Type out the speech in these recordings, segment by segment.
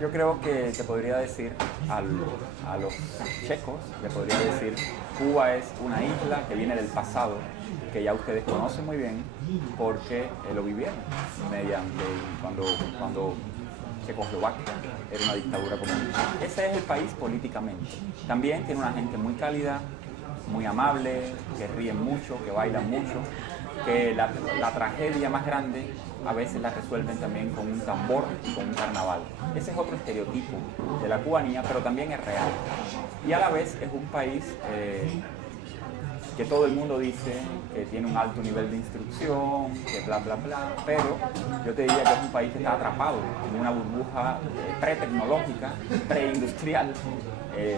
Yo creo que te podría decir a los checos, le podría decir, Cuba es una isla que viene del pasado, que ya ustedes conocen muy bien porque lo vivieron mediante cuando Checoslovaquia era una dictadura comunista. Ese es el país políticamente. También tiene una gente muy cálida, muy amable, que ríen mucho, que bailan mucho, que la tragedia más grande a veces la resuelven también con un tambor y con un carnaval. Ese es otro estereotipo de la cubanía, pero también es real. Y a la vez es un país que todo el mundo dice que tiene un alto nivel de instrucción, que bla, bla, bla, pero yo te diría que es un país que está atrapado en una burbuja pre-tecnológica, pre-industrial,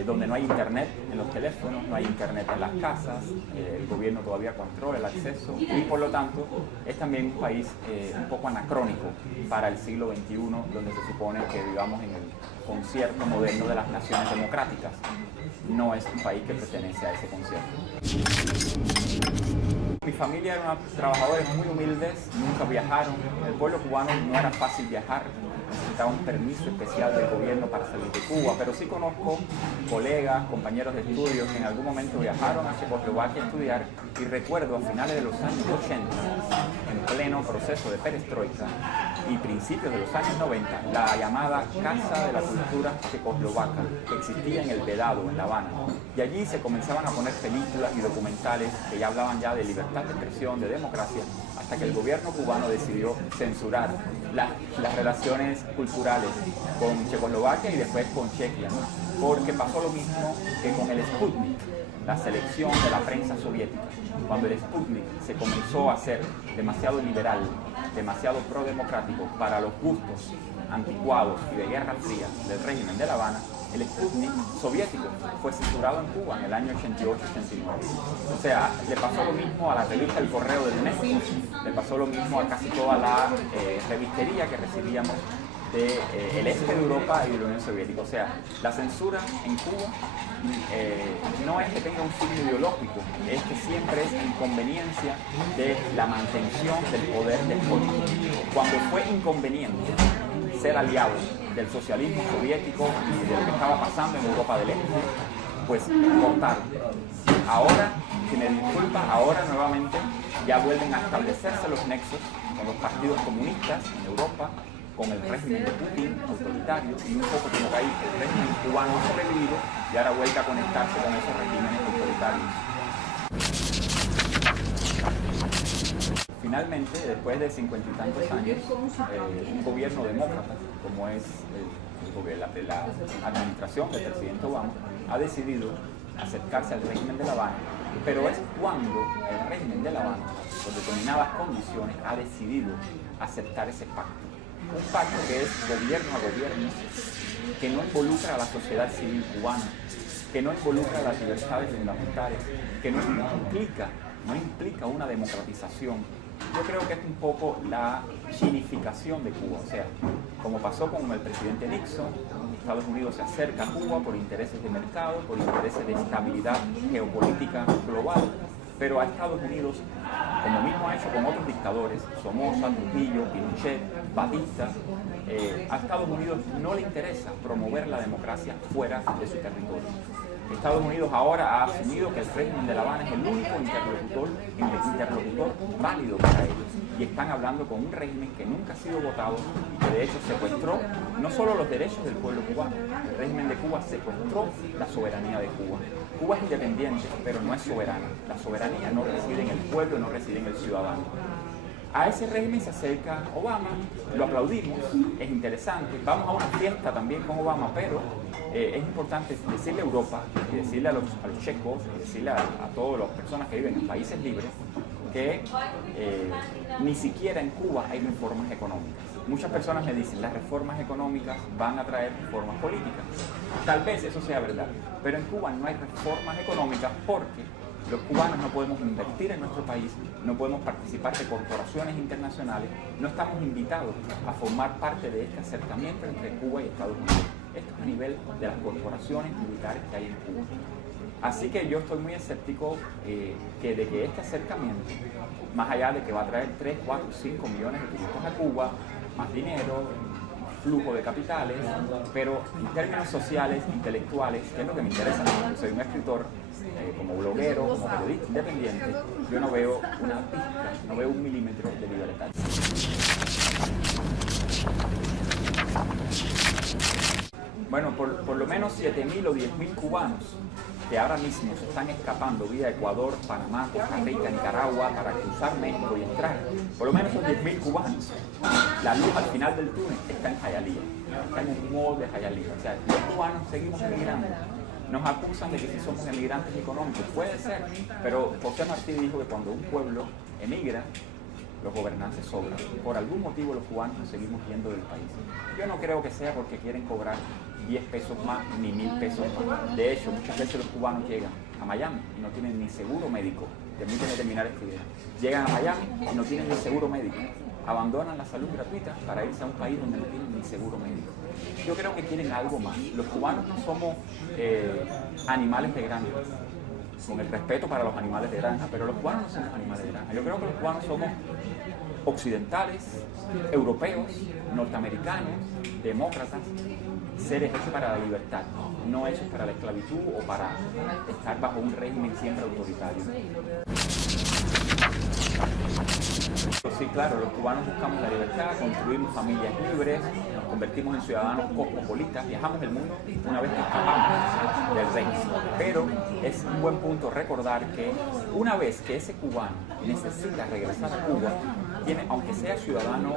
donde no hay internet en los teléfonos, no hay internet en las casas, el gobierno todavía controla el acceso y por lo tanto es también un país un poco anacrónico para el siglo XXI, donde se supone que vivamos en el concierto moderno de las naciones democráticas. No es un país que pertenece a ese concierto. Mi familia era trabajadores muy humildes, nunca viajaron. El pueblo cubano no era fácil viajar, necesitaba un permiso especial del gobierno para salir de Cuba, pero sí conozco colegas, compañeros de estudios que en algún momento viajaron a Checoslovaquia a estudiar y recuerdo a finales de los años 80, en pleno proceso de perestroika y principios de los años 90, la llamada Casa de la Cultura Checoslovaca, que existía en El Vedado, en La Habana. Y allí se comenzaban a poner películas y documentales que ya hablaban ya de libertad de expresión, de democracia, hasta que el gobierno cubano decidió censurar las relaciones culturales con Checoslovaquia y después con Chequia, ¿no? Porque pasó lo mismo que con el Sputnik, la selección de la prensa soviética. Cuando el Sputnik se comenzó a hacer demasiado liberal, demasiado pro-democrático para los gustos anticuados y de Guerra Fría del régimen de La Habana, el Sputnik soviético fue censurado en Cuba en el año 88-89. O sea, le pasó lo mismo a la revista El Correo del UNESCO, le pasó lo mismo a casi toda la revistería que recibíamos del este de Europa y de la Unión Soviética. O sea, la censura en Cuba no es que tenga un signo ideológico, es que siempre es inconveniencia de la mantención del poder del político. Cuando fue inconveniente ser aliado del socialismo soviético y de lo que estaba pasando en Europa del Este, pues cortaron. Ahora, si me disculpa, ahora nuevamente ya vuelven a establecerse los nexos con los partidos comunistas en Europa, con el régimen de Putin, autoritario, y un poco como que ahí el régimen cubano ha sobrevivido y ahora vuelve a conectarse con esos regímenes autoritarios. Finalmente, después de 50 y tantos años, un gobierno demócrata, como es la administración del presidente Obama, ha decidido acercarse al régimen de La Habana, pero es cuando el régimen de La Habana, por determinadas condiciones, ha decidido aceptar ese pacto. Un pacto que es gobierno a gobierno, que no involucra a la sociedad civil cubana, que no involucra las libertades fundamentales, que no implica una democratización. Yo creo que es un poco la chinificación de Cuba, o sea, como pasó con el presidente Nixon, Estados Unidos se acerca a Cuba por intereses de mercado, por intereses de estabilidad geopolítica global, pero a Estados Unidos, como mismo ha hecho con otros dictadores, Somoza, Trujillo, Pinochet, Batista, a Estados Unidos no le interesa promover la democracia fuera de su territorio. Estados Unidos ahora ha asumido que el régimen de La Habana es el único interlocutor válido para ellos. Y están hablando con un régimen que nunca ha sido votado y que de hecho secuestró no solo los derechos del pueblo cubano, el régimen de Cuba secuestró la soberanía de Cuba. Cuba es independiente, pero no es soberana. La soberanía no reside en el pueblo, no reside en el ciudadano. A ese régimen se acerca Obama, lo aplaudimos, es interesante, vamos a una fiesta también con Obama, pero es importante decirle a Europa y decirle a los checos, y decirle a todas las personas que viven en países libres que ni siquiera en Cuba hay reformas económicas. Muchas personas me dicen, las reformas económicas van a traer reformas políticas. Tal vez eso sea verdad, pero en Cuba no hay reformas económicas porque los cubanos no podemos invertir en nuestro país, no podemos participar de corporaciones internacionales, no estamos invitados a formar parte de este acercamiento entre Cuba y Estados Unidos. Esto es a nivel de las corporaciones militares que hay en Cuba. Así que yo estoy muy escéptico de que este acercamiento, más allá de que va a traer 3, 4, 5 millones de turistas a Cuba, más dinero, flujo de capitales, pero en términos sociales, intelectuales, que es lo que me interesa a mí, yo soy un escritor, como bloguero, como periodista independiente, yo no veo una pizca, no veo un milímetro de libertad. Bueno, por lo menos 7.000 o 10.000 cubanos que ahora mismo se están escapando vía Ecuador, Panamá, Costa Rica, Nicaragua para cruzar México y entrar. Por lo menos esos 10.000 cubanos, la luz al final del túnel está en Hialeah, está en un mall de Hialeah. O sea, los cubanos seguimos emigrando. Nos acusan de que si somos emigrantes económicos, puede ser, pero José Martí dijo que cuando un pueblo emigra, los gobernantes sobran. Por algún motivo los cubanos nos seguimos yendo del país. Yo no creo que sea porque quieren cobrar 10 pesos más ni 1.000 pesos más. De hecho, muchas veces los cubanos llegan a Miami y no tienen ni seguro médico. Permíteme terminar esta idea. Llegan a Miami y no tienen ni seguro médico. Abandonan la salud gratuita para irse a un país donde no tienen ni seguro médico. Yo creo que quieren algo más. Los cubanos no somos animales de granja, con el respeto para los animales de granja, pero los cubanos no somos animales de granja. Yo creo que los cubanos somos occidentales, europeos, norteamericanos, demócratas, seres hechos para la libertad, no hechos para la esclavitud o para estar bajo un régimen siempre autoritario. Sí, claro, los cubanos buscamos la libertad, construimos familias libres, nos convertimos en ciudadanos cosmopolitas, viajamos el mundo una vez que escapamos del régimen. Pero es un buen punto recordar que una vez que ese cubano necesita regresar a Cuba, aunque sea ciudadano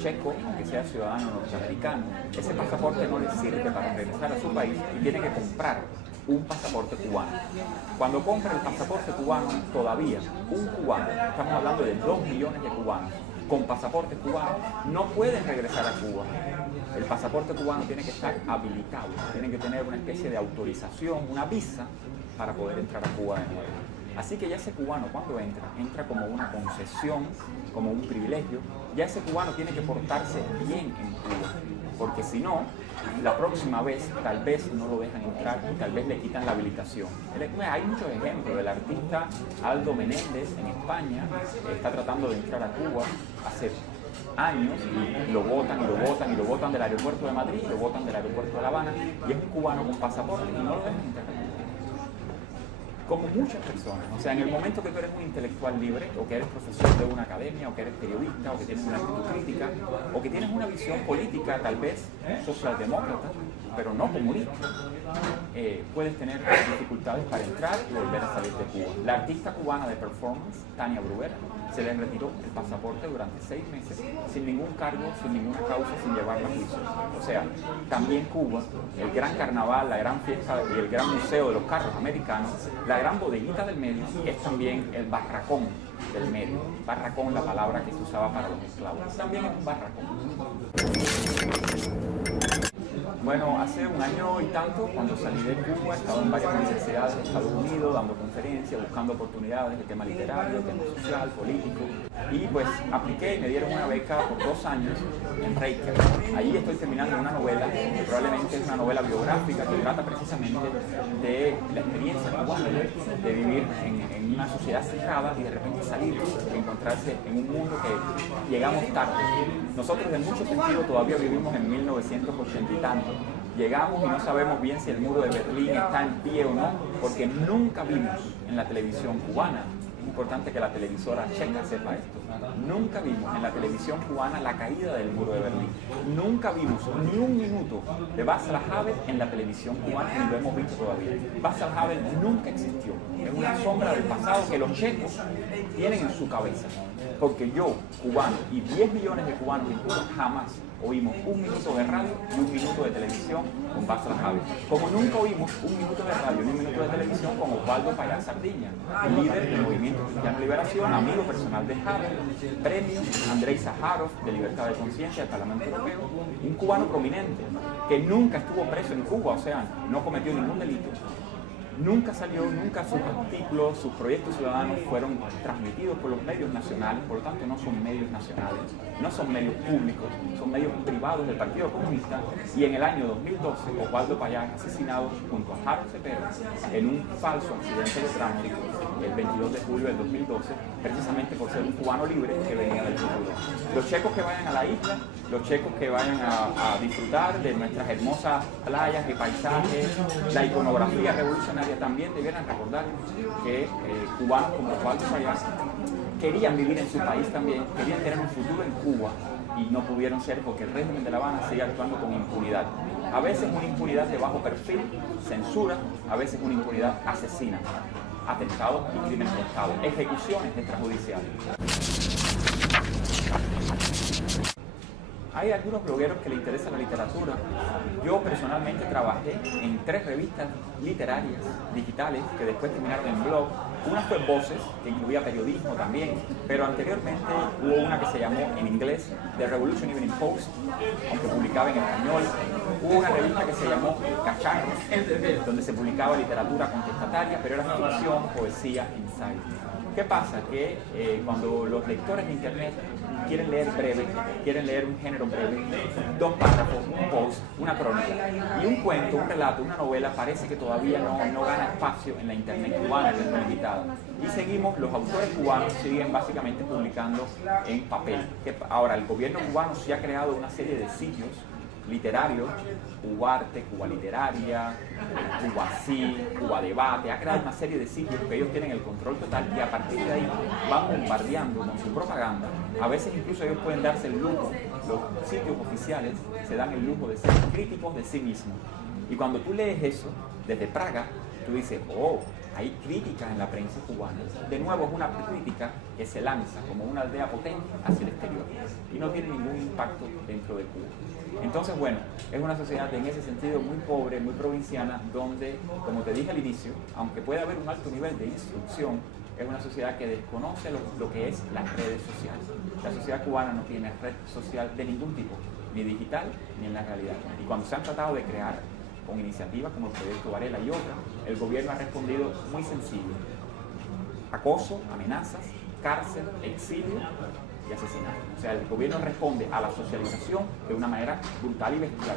checo, aunque sea ciudadano norteamericano, ese pasaporte no le sirve para regresar a su país y tiene que comprar un pasaporte cubano. Cuando compra el pasaporte cubano, todavía un cubano, estamos hablando de 2 millones de cubanos, con pasaporte cubano, no pueden regresar a Cuba. El pasaporte cubano tiene que estar habilitado, tiene que tener una especie de autorización, una visa, para poder entrar a Cuba de nuevo. Así que ya ese cubano cuando entra como una concesión, como un privilegio, ya ese cubano tiene que portarse bien en Cuba, porque si no, la próxima vez tal vez no lo dejan entrar y tal vez le quitan la habilitación. Hay muchos ejemplos. El artista Aldo Menéndez en España está tratando de entrar a Cuba hace años y lo botan y lo botan y lo botan del aeropuerto de Madrid, lo botan del aeropuerto de La Habana y es un cubano con pasaporte y no lo dejan entrar a Cuba. Como muchas personas, o sea, en el momento que tú eres un intelectual libre, o que eres profesor de una academia, o que eres periodista, o que tienes una actitud crítica, o que tienes una visión política tal vez socialdemócrata, pero no comunista, puedes tener dificultades para entrar y volver a salir de Cuba. La artista cubana de performance, Tania Bruguera, se le retiró el pasaporte durante 6 meses, sin ningún cargo, sin ninguna causa, sin llevarla a juicio. O sea, también Cuba, el gran carnaval, la gran fiesta y el gran museo de los carros americanos, la gran bodeguita del medio es también el barracón del medio. Barracón, la palabra que se usaba para los esclavos. También es un barracón. Bueno, hace un año y tanto, cuando salí de Cuba, he estado en varias universidades de Estados Unidos, dando conferencias, buscando oportunidades de tema literario, tema social, político. Y pues apliqué y me dieron una beca por 2 años en Reykjavik. Ahí estoy terminando una novela, que probablemente es una novela biográfica que trata precisamente de la experiencia cubana, de vivir en una sociedad cerrada y de repente salir y encontrarse en un mundo que llegamos tarde. Nosotros en muchos sentidos todavía vivimos en 1980 y tanto. Llegamos y no sabemos bien si el muro de Berlín está en pie o no, porque nunca vimos en la televisión cubana. Es importante que la televisora checa sepa esto. Nunca vimos en la televisión cubana la caída del muro de Berlín. Nunca vimos ni un minuto de Václav Havel en la televisión cubana y lo hemos visto todavía. Václav Havel nunca existió. Es una sombra del pasado que los checos tienen en su cabeza. Porque yo, cubano, y 10 millones de cubanos en Cuba jamás oímos 1 minuto de radio y 1 minuto de televisión con Václav Havel. Como nunca oímos 1 minuto de radio y 1 minuto de televisión con Osvaldo Payá Sardiña, líder del Movimiento Cristiano Liberación, amigo personal de Havel, premio Andrei Sájarov de Libertad de Conciencia del Parlamento Europeo, un cubano prominente que nunca estuvo preso en Cuba, o sea, no cometió ningún delito. Nunca salió, nunca sus artículos, sus proyectos ciudadanos fueron transmitidos por los medios nacionales, por lo tanto no son medios nacionales, no son medios públicos, son medios privados del Partido Comunista. Y en el año 2012, Osvaldo Payá es asesinado junto a Harold Cepero en un falso accidente de tránsito el 22 de julio del 2012, precisamente por ser un cubano libre que venía del futuro. Los checos que vayan a la isla, los checos que vayan a disfrutar de nuestras hermosas playas y paisajes, la iconografía revolucionaria, también debieran recordar que cubanos como Osvaldo Payá querían vivir en su país también, querían tener un futuro en Cuba y no pudieron ser porque el régimen de La Habana sigue actuando con impunidad. A veces una impunidad de bajo perfil, censura, a veces una impunidad asesina, atentados y crímenes de Estado, ejecuciones extrajudiciales. Hay algunos blogueros que les interesa la literatura. Yo personalmente trabajé en 3 revistas literarias digitales que después terminaron en blog. Una fue Voces, que incluía periodismo también, pero anteriormente hubo una que se llamó en inglés The Revolution Evening Post, aunque publicaba en español. Hubo una revista que se llamó Cacharros, donde se publicaba literatura contestataria, pero era ficción, poesía, ensayo. ¿Qué pasa? Que cuando los lectores de internet quieren leer breve, quieren leer un género breve, 2 párrafos, un post, una crónica y un cuento, un relato, una novela, parece que todavía no gana espacio en la internet cubana, que es muy limitada. Y seguimos, los autores cubanos siguen básicamente publicando en papel. Ahora, el gobierno cubano sí ha creado una serie de sitios literarios, Cubarte, Cuba Literaria, Cuba Sí, Cuba Debate, ha creado una serie de sitios que ellos tienen el control total y a partir de ahí van bombardeando con su propaganda. A veces incluso ellos pueden darse el lujo, los sitios oficiales se dan el lujo de ser críticos de sí mismos. Y cuando tú lees eso, desde Praga, tú dices, oh, hay críticas en la prensa cubana. De nuevo, es una crítica que se lanza como una aldea potente hacia el exterior y no tiene ningún impacto dentro de Cuba. Entonces, bueno, es una sociedad en ese sentido muy pobre, muy provinciana, donde, como te dije al inicio, aunque puede haber un alto nivel de instrucción, es una sociedad que desconoce lo que es las redes sociales. La sociedad cubana no tiene red social de ningún tipo, ni digital ni en la realidad. Y cuando se han tratado de crear con iniciativas como el Proyecto Varela y otras, el gobierno ha respondido muy sencillo: acoso, amenazas, cárcel, exilio y asesinato. O sea, el gobierno responde a la socialización de una manera brutal y bestial.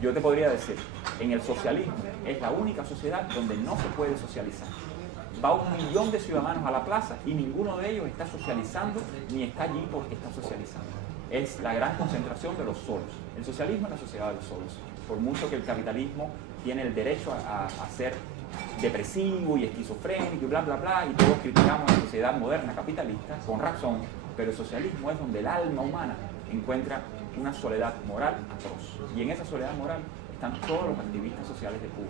Yo te podría decir, en el socialismo es la única sociedad donde no se puede socializar. Va 1 millón de ciudadanos a la plaza y ninguno de ellos está socializando ni está allí porque está socializando. Es la gran concentración de los solos. El socialismo es la sociedad de los solos. Por mucho que el capitalismo tiene el derecho a ser depresivo y esquizofrénico y bla, bla, bla, y todos criticamos la sociedad moderna capitalista, con razón, pero el socialismo es donde el alma humana encuentra una soledad moral atroz. Y en esa soledad moral están todos los activistas sociales de Cuba.